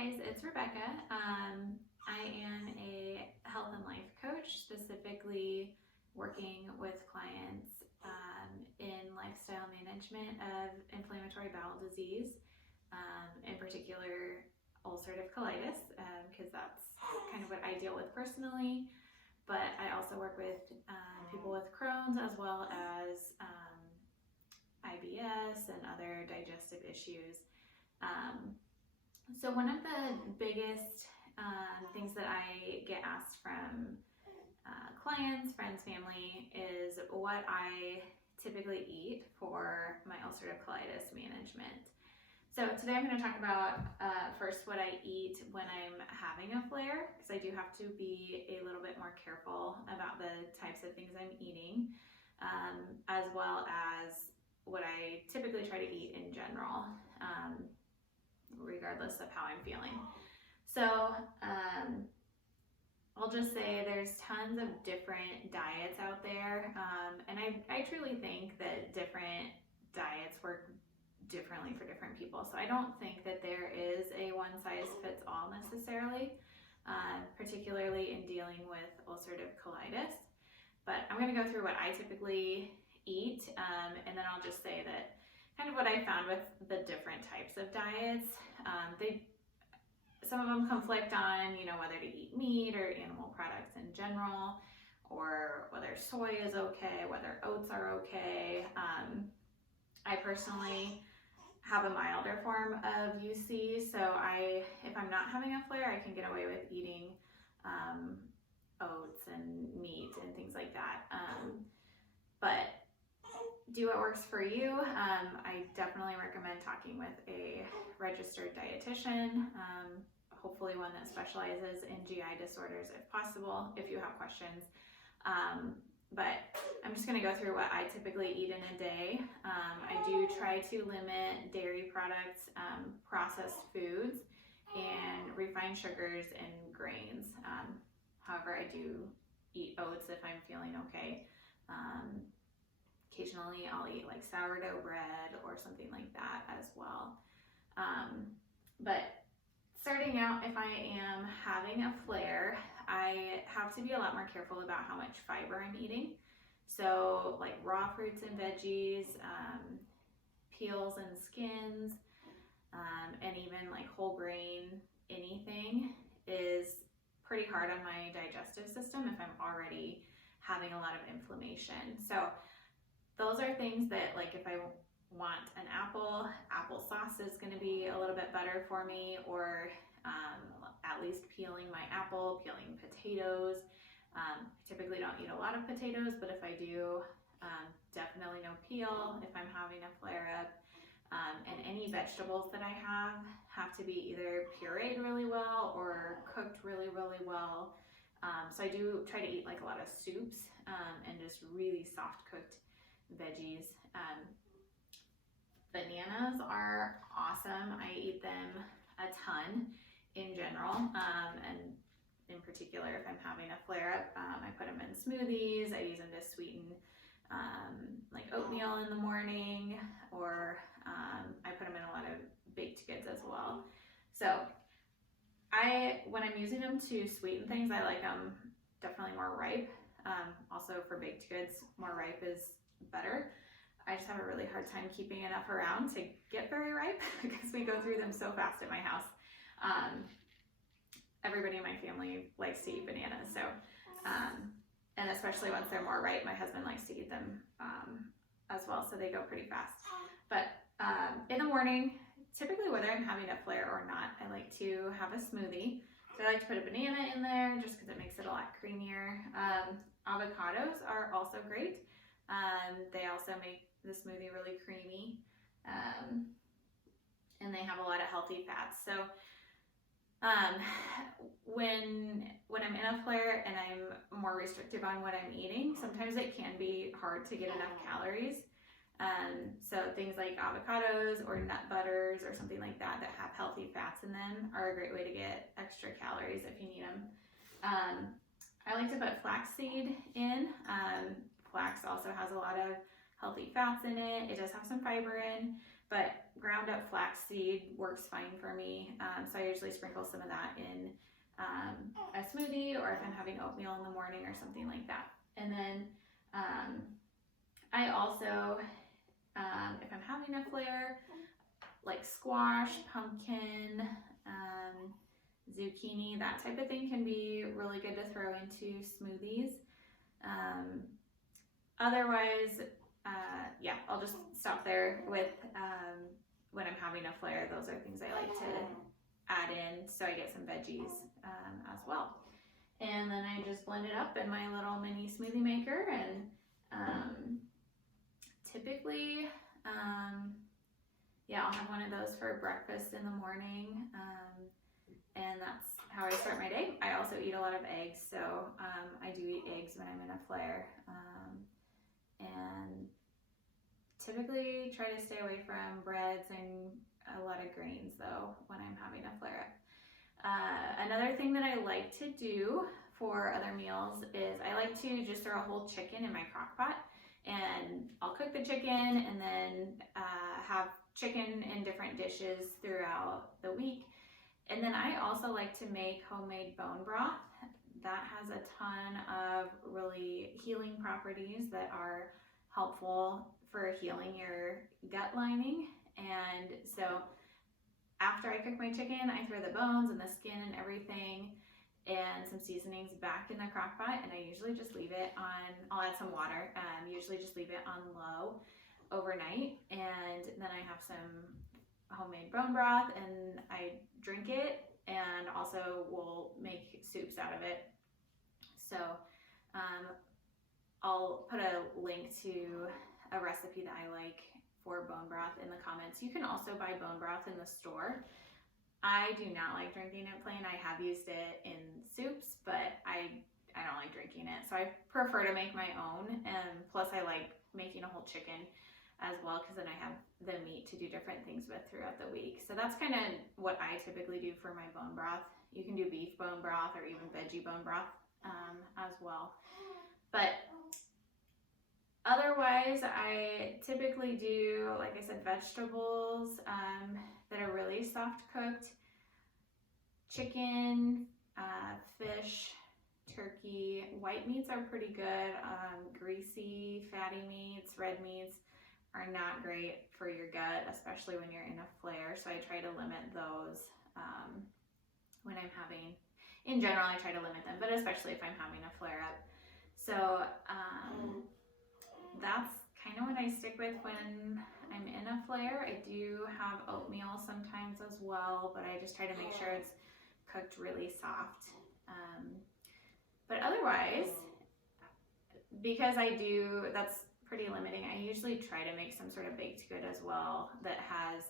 guys, it's Rebecca. I am a health and life coach, specifically working with clients in lifestyle management of inflammatory bowel disease, in particular ulcerative colitis, because that's kind of what I deal with personally. But I also work with people with Crohn's as well as IBS and other digestive issues. So one of the biggest things that I get asked from clients, friends, family is what I typically eat for my ulcerative colitis management. So today I'm going to talk about first what I eat when I'm having a flare, because I do have to be a little bit more careful about the types of things I'm eating, as well as what I typically try to eat in general, regardless of how I'm feeling. So I'll just say there's tons of different diets out there, and I truly think that different diets work differently for different people. So I don't think that there is a one size fits all necessarily, particularly in dealing with ulcerative colitis. But I'm going to go through what I typically eat, and then I'll just say that kind of what I found with the different types of diets. Some of them conflict on, whether to eat meat or animal products in general, or whether soy is okay, whether oats are okay. I personally have a milder form of UC, so if I'm not having a flare, I can get away with eating oats and meat and things like that. But do what works for you. I definitely recommend talking with a registered dietitian, hopefully one that specializes in GI disorders if possible, if you have questions. But I'm just going to go through what I typically eat in a day. I do try to limit dairy products, processed foods, and refined sugars and grains. However, I do eat oats if I'm feeling okay. Occasionally I'll eat like sourdough bread or something like that as well. But starting out, if I am having a flare, I have to be a lot more careful about how much fiber I'm eating. So like raw fruits and veggies, peels and skins, and even like whole grain, anything is pretty hard on my digestive system if I'm already having a lot of inflammation. So those are things that, like, if I want an applesauce is going to be a little bit better for me, or at least peeling my apple, peeling potatoes. I typically don't eat a lot of potatoes, but if I do, definitely no peel if I'm having a flare-up. And any vegetables that I have to be either pureed really well or cooked really, really well. So I do try to eat like a lot of soups and just really soft cooked veggies. Bananas are awesome. I eat them a ton in general, and in particular if I'm having a flare-up, I put them in smoothies. I use them to sweeten like oatmeal in the morning, or I put them in a lot of baked goods as well. So when I'm using them to sweeten things, I like them definitely more ripe. Also for baked goods, more ripe is better. I just have a really hard time keeping enough around to get very ripe because we go through them so fast at my house. Everybody in my family likes to eat bananas, so and especially once they're more ripe, my husband likes to eat them as well, so they go pretty fast. But in the morning, typically whether I'm having a flare or not, I like to have a smoothie. So I like to put a banana in there just because it makes it a lot creamier. Avocados are also great. They also make the smoothie really creamy, and they have a lot of healthy fats. So when I'm in a flare and I'm more restrictive on what I'm eating, sometimes it can be hard to get enough calories. So things like avocados or nut butters or something like that have healthy fats in them are a great way to get extra calories if you need them. I like to put flaxseed in. Flax also has a lot of healthy fats in it. It does have some fiber in, but ground up flaxseed works fine for me. So I usually sprinkle some of that in a smoothie, or if I'm having oatmeal in the morning or something like that. And then I also, if I'm having a flare, like squash, pumpkin, zucchini, that type of thing can be really good to throw into smoothies. Otherwise, yeah, I'll just stop there with when I'm having a flare. Those are things I like to add in, so I get some veggies as well. And then I just blend it up in my little mini smoothie maker, and typically, yeah, I'll have one of those for breakfast in the morning, and that's how I start my day. I also eat a lot of eggs, so I do eat eggs when I'm in a flare, and typically try to stay away from breads and a lot of grains though when I'm having a flare up. Another thing that I like to do for other meals is I like to just throw a whole chicken in my crock pot, and I'll cook the chicken and then have chicken in different dishes throughout the week. And then I also like to make homemade bone broth. That has a ton of really healing properties that are helpful for healing your gut lining. And so after I cook my chicken, I throw the bones and the skin and everything and some seasonings back in the crock pot, and I usually just leave it on, I'll add some water, usually just leave it on low overnight, and then I have some homemade bone broth and I drink it, and also will make soups out of it. So I'll put a link to a recipe that I like for bone broth in the comments. You can also buy bone broth in the store. I do not like drinking it plain. I have used it in soups, but I don't like drinking it. So I prefer to make my own, and plus I like making a whole chicken as well, because then I have the meat to do different things with throughout the week. So that's kind of what I typically do for my bone broth. You can do beef bone broth or even veggie bone broth as well. But otherwise, I typically do, like I said, vegetables that are really soft cooked, chicken, fish, turkey. White meats are pretty good. Greasy, fatty meats, red meats are not great for your gut, especially when you're in a flare. So I try to limit those when I'm having, in general, I try to limit them, but especially if I'm having a flare up. So that's kind of what I stick with when I'm in a flare. I do have oatmeal sometimes as well, but I just try to make sure it's cooked really soft. But otherwise, because I do, that's pretty limiting. I usually try to make some sort of baked good as well that has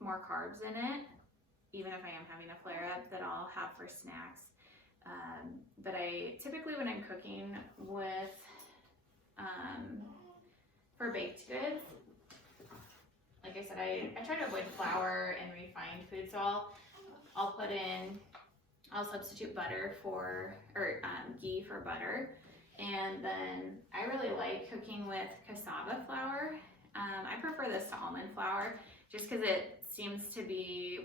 more carbs in it, even if I am having a flare up, that I'll have for snacks. But I typically, when I'm cooking with for baked goods, like I said, I try to avoid flour and refined food, so I'll substitute butter for, or ghee for butter. And then I really like cooking with cassava flour. I prefer this to almond flour just because it seems to be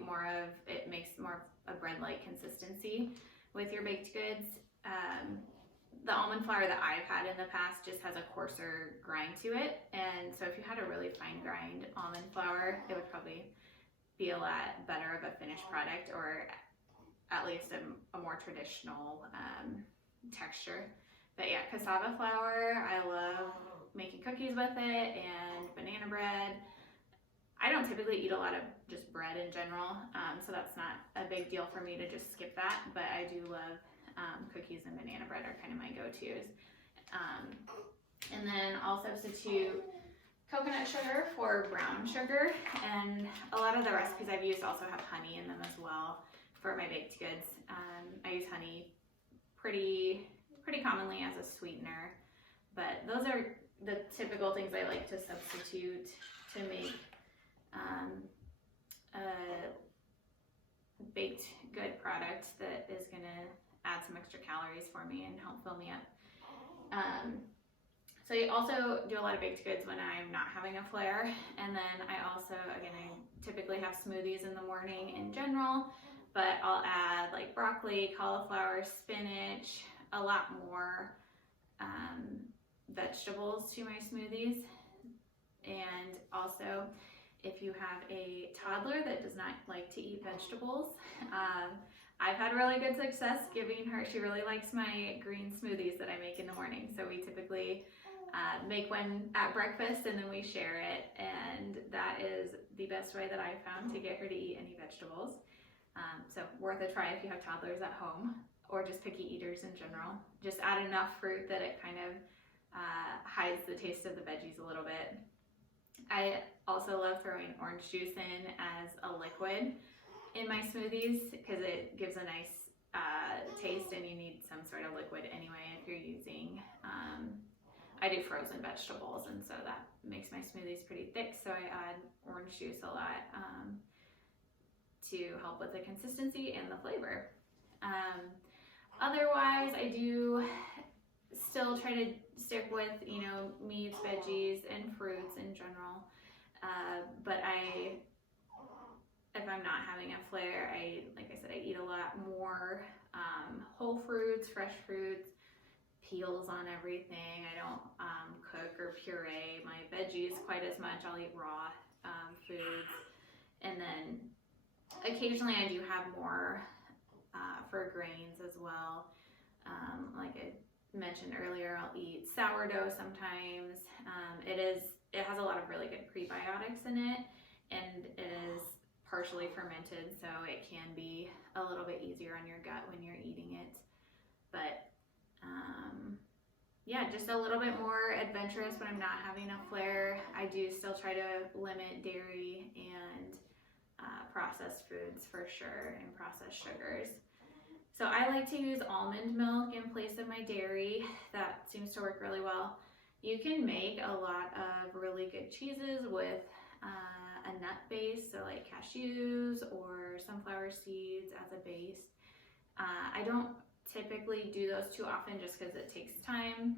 it makes more of a bread-like consistency with your baked goods. The almond flour that I've had in the past just has a coarser grind to it, and so if you had a really fine grind almond flour, it would probably be a lot better of a finished product, or at least a more traditional texture. But yeah, cassava flour, I love making cookies with it, and banana bread. I don't typically eat a lot of just bread in general, so that's not a big deal for me to just skip that, but I do love cookies and banana bread are kind of my go-tos. And then I'll substitute coconut sugar for brown sugar, and a lot of the recipes I've used also have honey in them as well for my baked goods. I use honey pretty commonly as a sweetener, but those are the typical things I like to substitute to make a baked good product that is gonna add some extra calories for me and help fill me up. So I also do a lot of baked goods when I'm not having a flare. And then I also, again, I typically have smoothies in the morning in general, but I'll add like broccoli, cauliflower, spinach, a lot more vegetables to my smoothies. And also, if you have a toddler that does not like to eat vegetables, I've had really good success giving her, she really likes my green smoothies that I make in the morning. So we typically make one at breakfast and then we share it. And that is the best way that I've found to get her to eat any vegetables. So worth a try if you have toddlers at home or just picky eaters in general. Just add enough fruit that it kind of hides the taste of the veggies a little bit. I also love throwing orange juice in as a liquid in my smoothies because it gives a nice taste, and you need some sort of liquid anyway if you're using, I do frozen vegetables, and so that makes my smoothies pretty thick, so I add orange juice a lot to help with the consistency and the flavor. Otherwise, I do still try to stick with, you know, meats, veggies, and fruits in general. But if I'm not having a flare, like I said, I eat a lot more whole fruits, fresh fruits, peels on everything. I don't cook or puree my veggies quite as much. I'll eat raw foods. And then occasionally I do have more for grains as well. Like I mentioned earlier, I'll eat sourdough sometimes. It has a lot of really good prebiotics in it, and it is partially fermented, so it can be a little bit easier on your gut when you're eating it. But yeah, just a little bit more adventurous when I'm not having a flare. I do still try to limit dairy and processed foods for sure, and processed sugars. So I like to use almond milk in place of my dairy. That seems to work really well. You can make a lot of really good cheeses with a nut base, so like cashews or sunflower seeds as a base. I don't typically do those too often just because it takes time,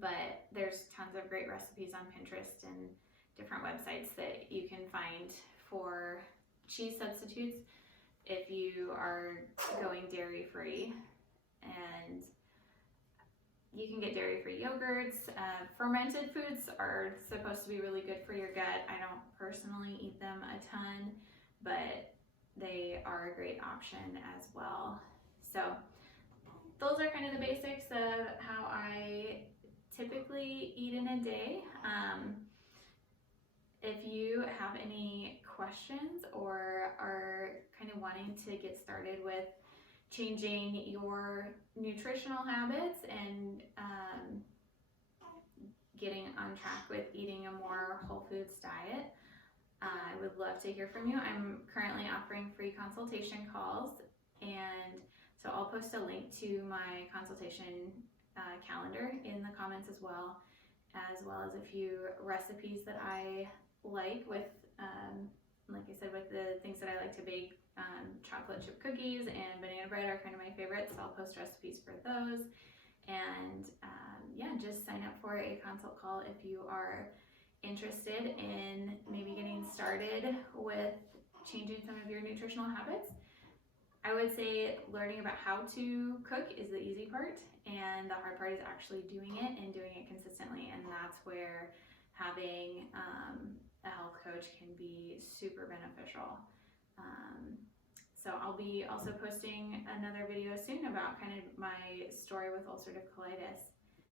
but there's tons of great recipes on Pinterest and different websites that you can find for cheese substitutes if you are going dairy-free. And you can get dairy-free yogurts. Fermented foods are supposed to be really good for your gut. I don't personally eat them a ton, but they are a great option as well. So those are kind of the basics of how I typically eat in a day. If you have any questions or are kind of wanting to get started with changing your nutritional habits and getting on track with eating a more whole foods diet, I would love to hear from you. I'm currently offering free consultation calls, and so I'll post a link to my consultation calendar in the comments as well as a few recipes that I like with, like I said, with the things that I like to bake. Chocolate chip cookies and banana bread are kind of my favorites, so I'll post recipes for those. And yeah, just sign up for a consult call if you are interested in maybe getting started with changing some of your nutritional habits. I would say learning about how to cook is the easy part, and the hard part is actually doing it and doing it consistently, and that's where having a health coach can be super beneficial. So I'll be also posting another video soon about kind of my story with ulcerative colitis.